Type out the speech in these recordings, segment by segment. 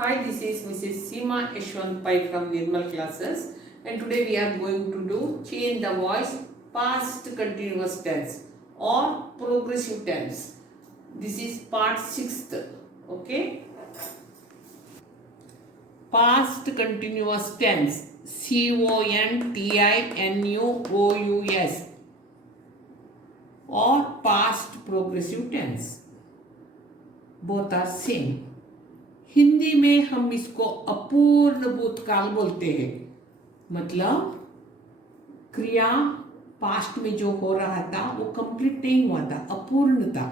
Hi, this is Mrs. Seema Yashwant Pai from Nirmal classes, and today we are going to do change the voice past continuous tense or progressive tense. This is part 6th. Okay. Past continuous tense, CONTINUOUS or past progressive tense. Both are same. Hindi में हम इसको अपूर्ण भूतकाल बोलते हैं, मतलब क्रिया past में जो हो रहा था वो कंप्लीट नहीं हुआ था, अपूर्ण था.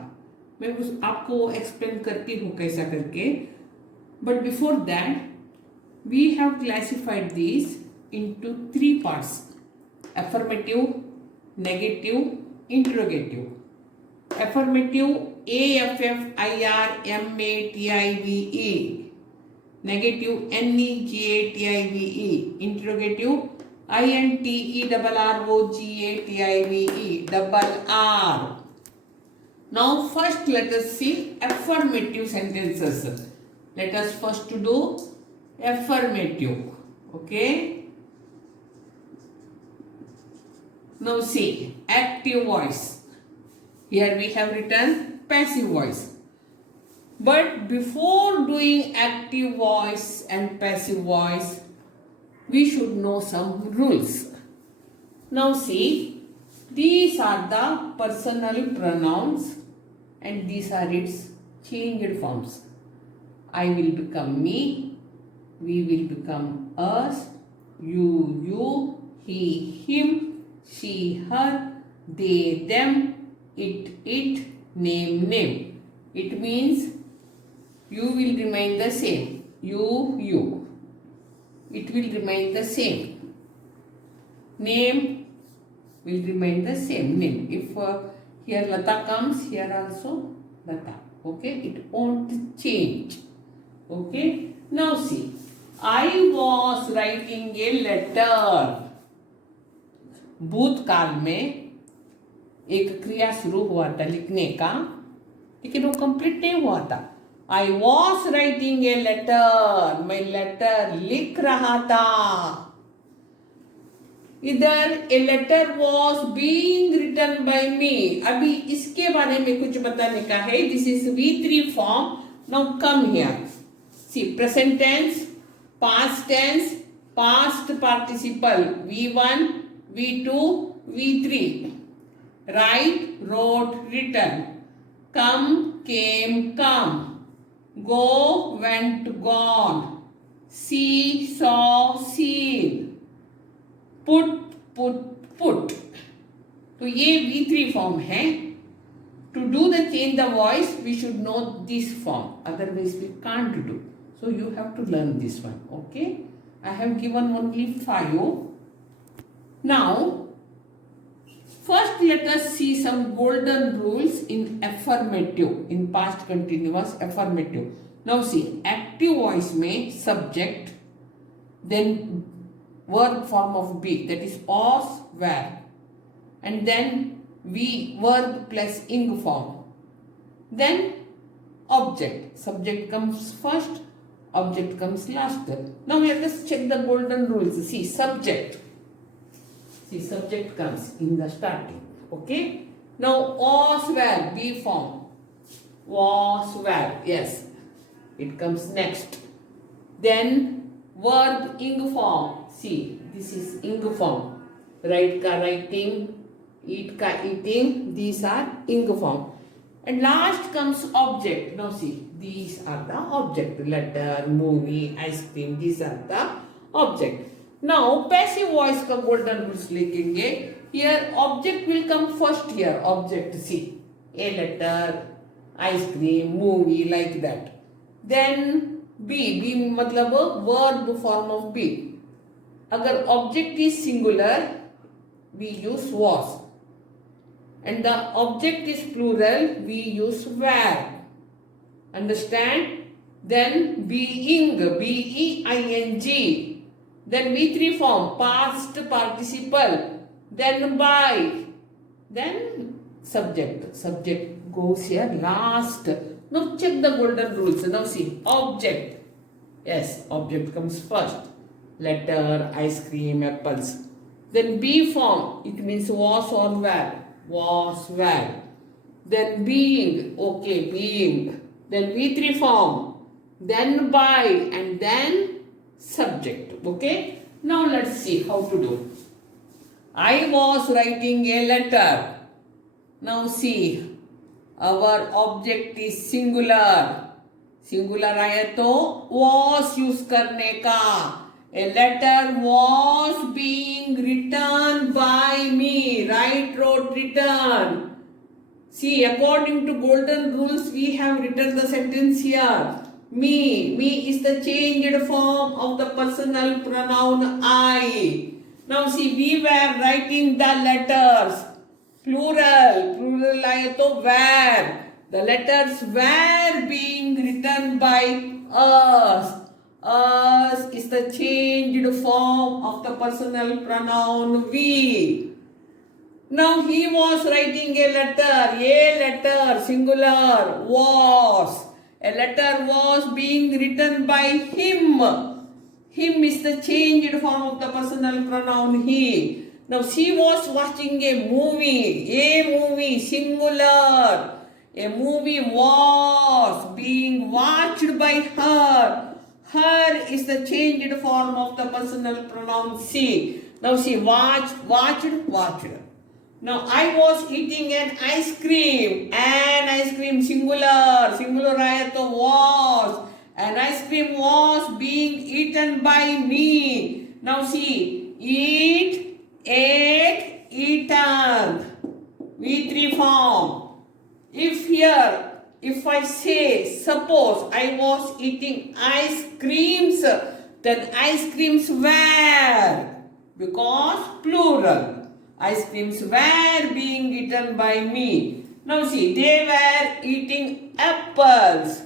मैं आपको एक्सप्लेन करती हूँ कैसा करके. But before that we have classified this into 3 parts: affirmative, negative, interrogative. Affirmative AFFIRMATIVE, negative NEGATIVE, interrogative INTERROGATIVE. Now first let us see affirmative sentences. Let us first do affirmative. Okay. Now see active voice. Here we have written passive voice. But before doing active voice and passive voice, we should know some rules. Now see, these are the personal pronouns and these are its changed forms. I will become me, we will become us, you, he, him, she, her, they, them, it, name. It means you will remain the same. You. It will remain the same. Name will remain the same name. If here Lata comes, here also Lata. Okay, it won't change. Okay, now see, I was writing a letter. भूतकाल में एक क्रिया शुरू हुआ था लिखने का, लेकिन वो कंप्लीट नहीं हुआ था. I was writing a letter, मैं लेटर लिख रहा था. इधर a letter was being written by me. अभी इसके बारे में कुछ बताने का है. This is V3 form. Now come here. See present tense, past tense, past participle V1, V2, V3. Write, wrote, written. Come, came, come. Go, went, gone. See, saw, seen. Put, put. तो ये V3 form है. To do the change the voice, we should know this form. Otherwise, we can't do. So you have to learn this one. Okay? I have given only 5. Now, first let us see some golden rules in affirmative, in past continuous affirmative. Now see, active voice में subject, then verb form of be, that is was, were, and then verb plus ing form. Then object. Subject comes first, object comes last. Now let us check the golden rules. See, subject. See, subject comes in the starting. Okay. Now, was, were, be form. Was, were. Yes. It comes next. Then, verb, ing form. See, this is ing form. Write ka writing, eat ka eating. These are ing form. And last comes object. Now see, these are the object. Letter, movie, ice cream. These are the object. Now passive voice का golden rules लिखेंगे. Here object will come first. Here object, see, a letter, ice cream, movie, like that. Then be मतलब verb form of be. अगर object is singular, we use was, and the object is plural, we use were. Understand? Then being, BEING. Then V3 form, past participle, then by, then subject. Subject goes here last. Now check the golden rules. Now see, object. Yes, object comes first. Letter, ice cream, apples. Then be form, it means was or were. Was, were. Then being, okay, being. Then V3 form. Then by, and then subject. Okay. Now let's see how to do. I was writing a letter. Now see, our object is singular. Singular आया तो was use करने का. A letter was being written by me. Right, wrote, written. See, according to golden rules, we have written the sentence here. Me. Me is the changed form of the personal pronoun I. Now see, we were writing the letters. Plural. Plural आया तो were. The letters were being written by us. Us is the changed form of the personal pronoun we. Now he was writing a letter, singular, was. A letter was being written by him. Him is the changed form of the personal pronoun he. Now she was watching a movie, singular. A movie was being watched by her. Her is the changed form of the personal pronoun she. Now she watched. Now I was eating an ice cream. An ice cream singular. Singular आया तो was. An ice cream was being eaten by me. Now see, eat, ate, eaten. V3 form. If I say, suppose I was eating ice creams, then ice creams were, because plural. Ice creams were being eaten by me. Now see, they were eating apples.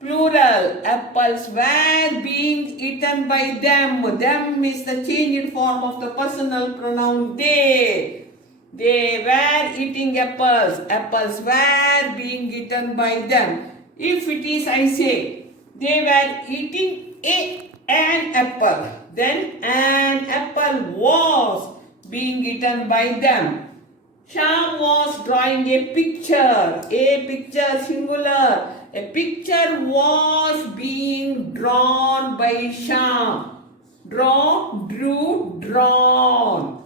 Plural. Apples were being eaten by them. Them is the changed form of the personal pronoun they. They were eating apples. Apples were being eaten by them. If it is, I say, they were eating an apple, then an apple was being eaten by them. Sham was drawing a picture singular. A picture was being drawn by Sham. Drew, drawn.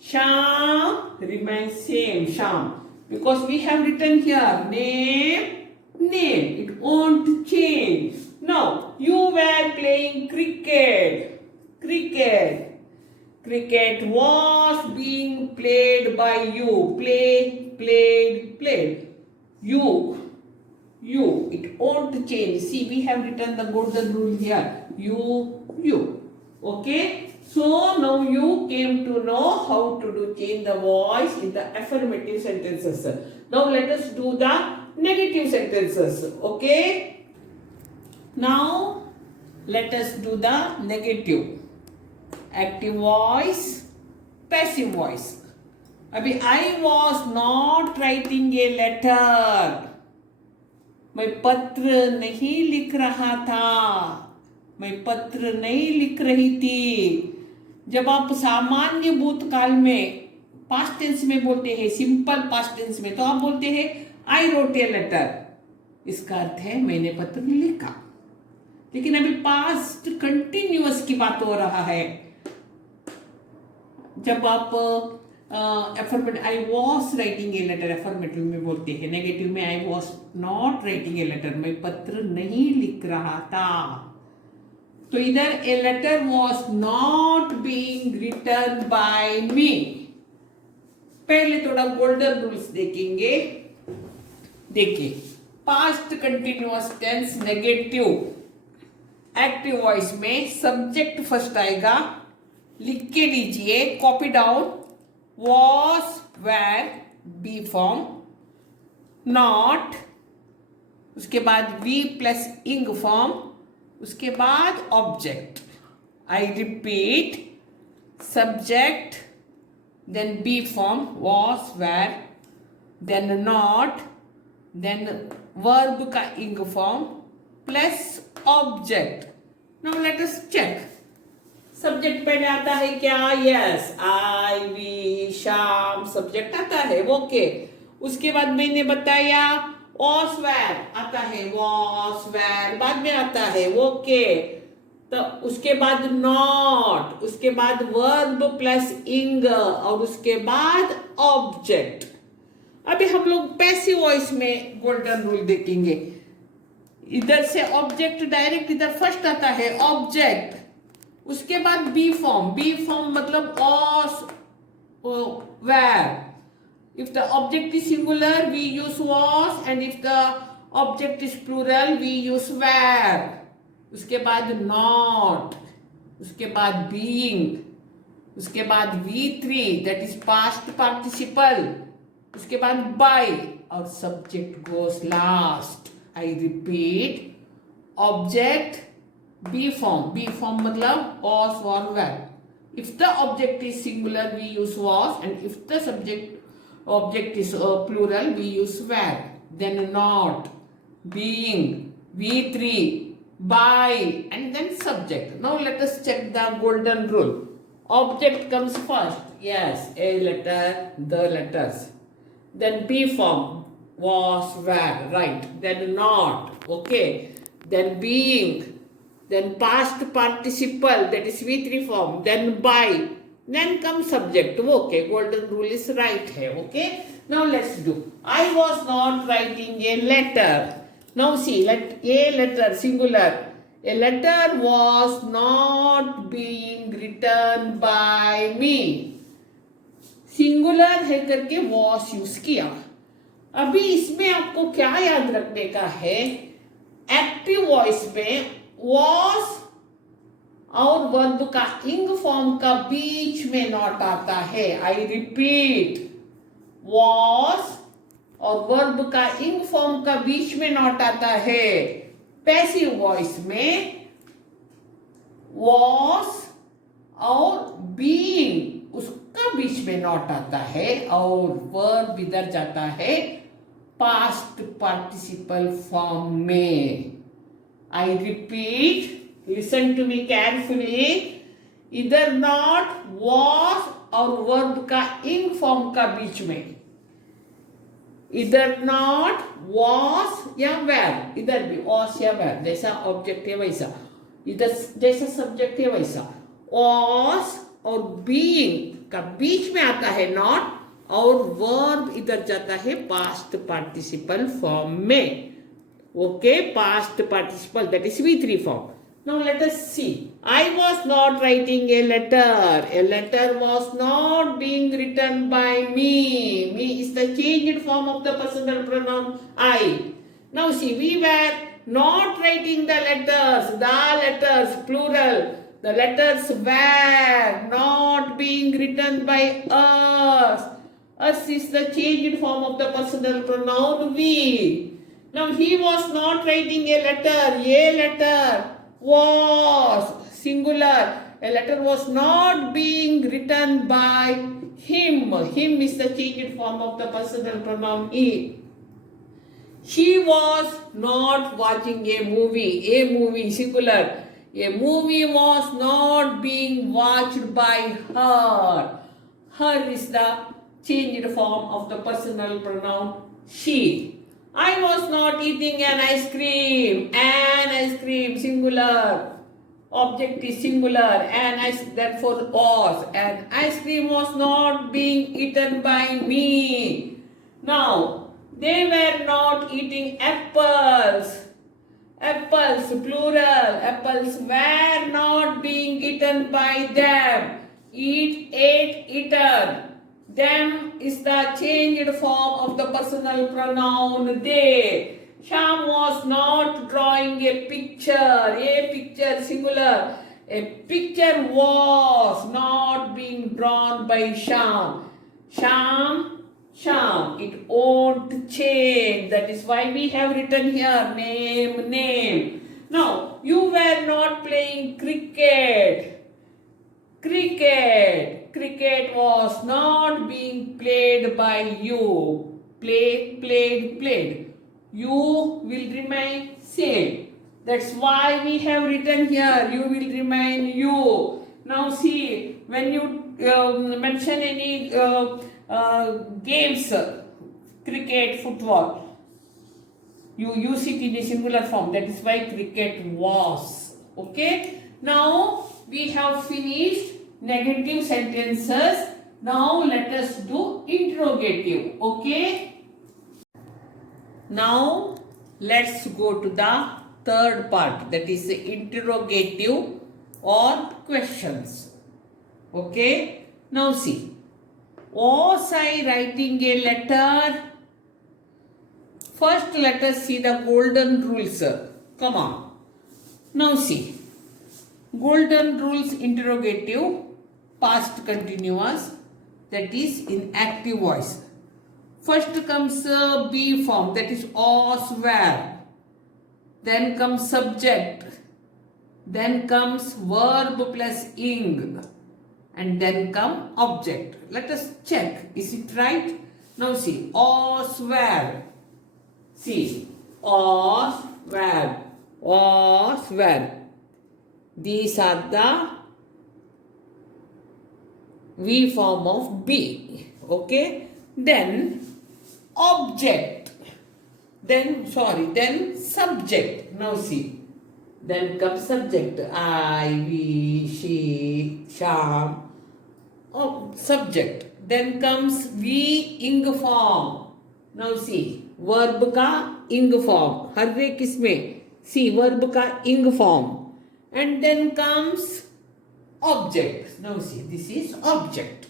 Sham remains same, Sham. Because we have written here name. It won't change. Now, you were playing cricket. Cricket was being played by you. Played. You. It won't change. See, we have written the golden rule here. You. Okay? So now you came to know how to change the voice in the affirmative sentences. Now let us do the negative sentences. Okay? Now let us do the negative. Active voice, passive voice. अभी I was not writing a letter. मैं पत्र नहीं लिख रहा था. मैं पत्र नहीं लिख रही थी. जब आप सामान्य भूतकाल में पास्ट टेंस में बोलते हैं, सिंपल पास्ट टेंस में, तो आप बोलते हैं आई रोट ए लेटर. इसका अर्थ है मैंने पत्र लिखा. लेकिन अभी पास्ट कंटिन्यूअस की बात हो रहा है. जब आप affirmative I was writing a letter affirmative में बोलते हैं. नेगेटिव में I was not writing a letter, मैं पत्र नहीं लिख रहा था. तो इधर a letter was not being written by me. पहले थोड़ा गोल्डन रूल्स देखेंगे. देखिए, past continuous tense negative. Active voice में सब्जेक्ट फर्स्ट आएगा. लिख के लीजिए, copy down. Was, were, be form. Not, उसके बाद वी प्लस इंग फॉर्म. उसके बाद object. I repeat, subject, then be form was, were, then not, then verb का ing form plus object. Now let us check. Subject पहले आता है क्या? Yes, I, we, शाम सब्जेक्ट आता है, ओके। उसके बाद मैंने बताया वॉस वेर आता है, वॉस वेर बाद में आता है, ओके। तो उसके बाद नॉट, उसके बाद वर्ब प्लस इंग और उसके बाद ऑब्जेक्ट। अभी हम लोग पैसिव वॉइस में गोल्डन रूल देखेंगे। इधर से ऑब्जेक्ट डायरेक्ट इधर फर्स्ट आता है ऑब्जेक्ट, उसके बाद बी फॉर्म, बी फॉर्म मतलब ऑस where. If the object is singular, we use was, and if the object is plural, we use were. उसके बाद not, उसके बाद being, उसके बाद V3 that is past participle, उसके बाद by और subject goes last. I repeat, object B form मतलब was, were, were. If the object is singular, we use was, and if the object is plural, we use were. Then not, being, V3, by, and then subject. Now let us check the golden rule. Object comes first. Yes, a letter, the letters. Then B form, was, were, right. Then not, okay. Then being, then past participle, that is V3 form. Then by. Then comes subject. Okay, golden rule is right here. Okay. Now let's do. I was not writing a letter. Now see, let a letter singular. A letter was not being written by me. Singular है करके was use किया। अभी इसमें आपको क्या याद रखने का है? एक्टिव वॉइस में was और वर्ब का इंग फॉर्म का बीच में नॉट आता है। आई रिपीट, was और वर्ब का इंग फॉर्म का बीच में नॉट आता है। पैसिव वॉइस में was और being उसका बीच में नॉट आता है और वर्ब इधर जाता है पास्ट पार्टिसिपल फॉर्म में। I repeat, listen to me carefully. Either not, was और वर्ब का ing फॉर्म का बीच में, इधर not, was या were, इधर भी was या were, जैसा ऑब्जेक्ट है वैसा, इधर जैसा सब्जेक्ट है वैसा। was और being का बीच में आता है not और वर्ब इधर जाता है पास्ट पार्टिसिपल फॉर्म में। Okay, past participle, that is V3 form. Now let us see. I was not writing a letter. A letter was not being written by me. Me is the changed form of the personal pronoun I. Now see, we were not writing the letters, plural. The letters were not being written by us. Us is the changed form of the personal pronoun we. Now he was not writing a letter. A letter was singular. A letter was not being written by him. Him is the changed form of the personal pronoun he. She was not watching a movie. A movie singular. A movie was not being watched by her. Her is the changed form of the personal pronoun she. I was not eating an ice cream. An ice cream, singular. Object is singular. An ice, therefore was. An ice cream was not being eaten by me. Now, they were not eating apples. Apples, plural. Apples were not being eaten by them. Eat, ate, eaten. Them is the changed form of the personal pronoun they. Sham was not drawing a picture. A picture singular. A picture was not being drawn by Sham. Sham. It won't change. That is why we have written here name. Now, you were not playing cricket. Cricket was not being played by you. Played. You will remain same. That's why we have written here, you will remain you. Now see, when you mention any games, cricket, football, you use it in a singular form. That is why cricket was. Okay. Now we have finished negative sentences. Now let us do interrogative. Okay. Now let's go to the third part, that is interrogative or questions. Okay. Now see, was I writing a letter? First let us see the golden rules. Come on. Now see, golden rules interrogative, past continuous, that is in active voice. First comes be form, that is was, were. Then comes subject. Then comes verb plus ing. And then come object. Let us check. Is it right? Now see, was, were. See, was, were. Was, were. These are the V form of be. Okay. Then object. Then subject. Now see. Then comes subject. I, we, she, Sham. Oh, subject. Then comes we ing form. Now see. Verb का ing form. हर वे किसमें? See, verb का ing form. And then comes object. Now see, this is object.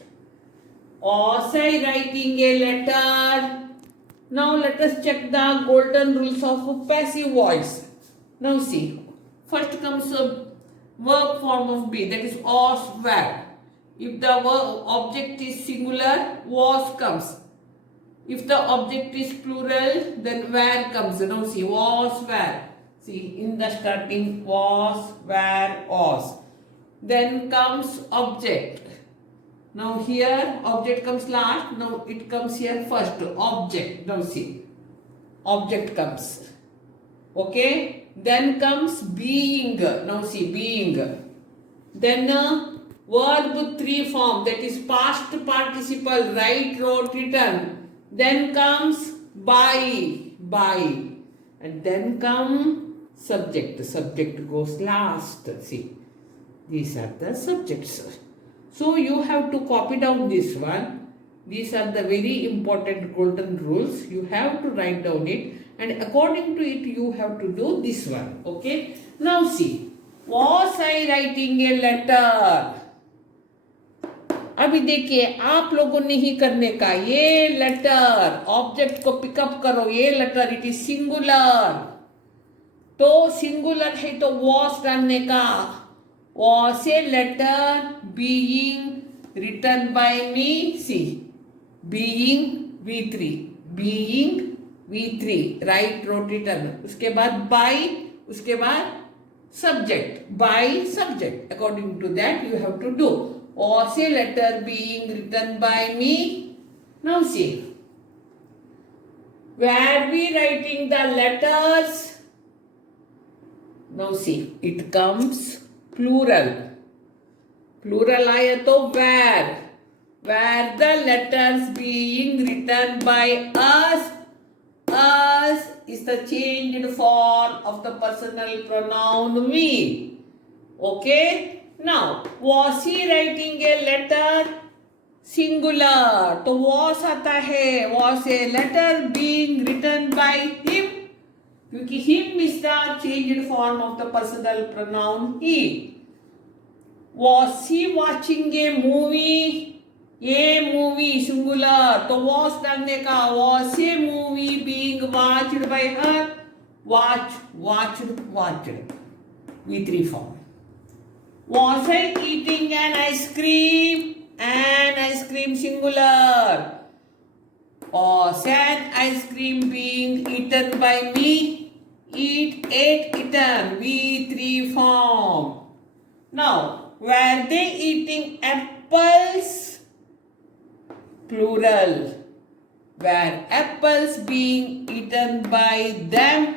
Was I writing a letter? Now let us check the golden rules of passive voice. Now see, first comes a verb form of be, that is was, were. If the object is singular, was comes. If the object is plural, then were comes. Now see, was, were. See, in the starting, was, were, was. Then comes object. Now here, object comes last. Now it comes here first. Object. Now see, object comes. Okay. Then comes being. Now see, being. Then verb 3 form, that is past participle, write, wrote, written. Then comes by. And then come subject. Subject goes last. See, these are the subjects. So you have to copy down this one. These are the very important golden rules. You have to write down it, and according to it you have to do this one. Okay. Now see, was I writing a letter? अभी देखिए आप लोगों ने ही करने का, ये letter, object को pickup करो, ये लेटर इट इज सिंगुलर, तो सिंगुलर है तो वॉस डालने का. Was a letter being written by me? See, being V3, write, wrote, written. उसके बाद by, उसके बाद subject, by subject. According to that you have to do. Was a letter being written by me? Now see, were we writing the letters? Now see, it comes plural. Plural आया तो were. Were the letters being written by us? Us is the changed form of the personal pronoun we. Okay. Now, was he writing a letter? Singular. तो was आता है. Was a letter being written by him? क्योंकि him is the changed form of the personal pronoun he. Was he watching a movie? A movie singular. तो was डालने का. Was a movie being watched by her? Watched. V3 form. Was I eating an ice cream? An ice cream singular. Was an ice cream being eaten by me? Ate, eaten. V3 form. Now, were they eating apples? Plural. Were apples being eaten by them?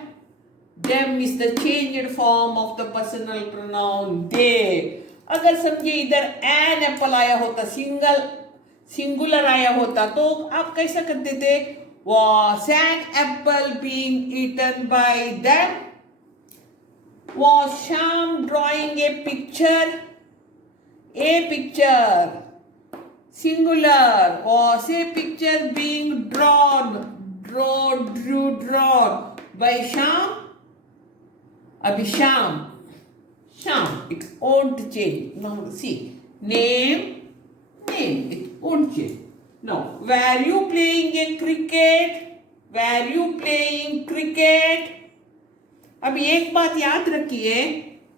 Them is the changed form of the personal pronoun they. अगर समझिए इधर an apple आया होता, singular आया होता, तो आप कैसा करते थे? Was an apple being eaten by them? Was Sham drawing a picture? A picture. Singular. Was a picture being drawn by Sham? Abhi Sham. It won't change. Now see. Name. It won't change. Now, were you playing a cricket? Were you playing cricket? अब एक बात याद रखिए,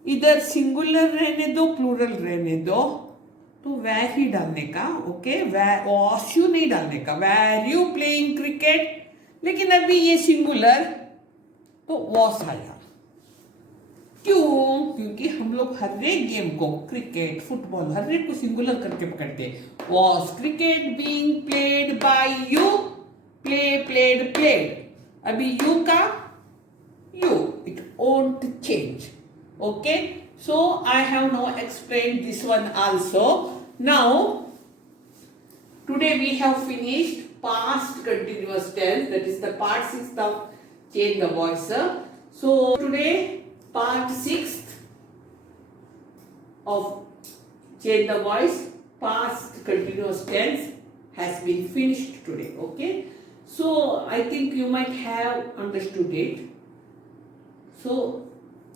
इधर singular रहने दो, plural रहने दो, तो वैर ही डालने का, ओके, वॉस यू नहीं डालने का, वैर यू प्लेइंग क्रिकेट, लेकिन अभी ये सिंगुलर तो वॉस आया। क्यों? क्योंकि हम लोग हर एक गेम को, क्रिकेट, फुटबॉल, हर एक को सिंगुलर करके पकड़ते। Was cricket being played by you? Played. अभी यू का you, it won't change. Okay, so I have now explained this one also. Now today we have finished past continuous tense, that is the part 6th of change the voice. So today part 6th of change the voice, past continuous tense, has been finished today. Okay, so I think you might have understood it. So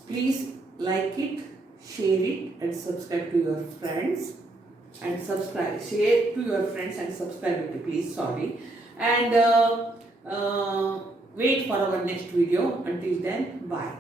please like it, share it, and subscribe to your friends. And share to your friends and subscribe it, please. Sorry. And wait for our next video. Until then, bye.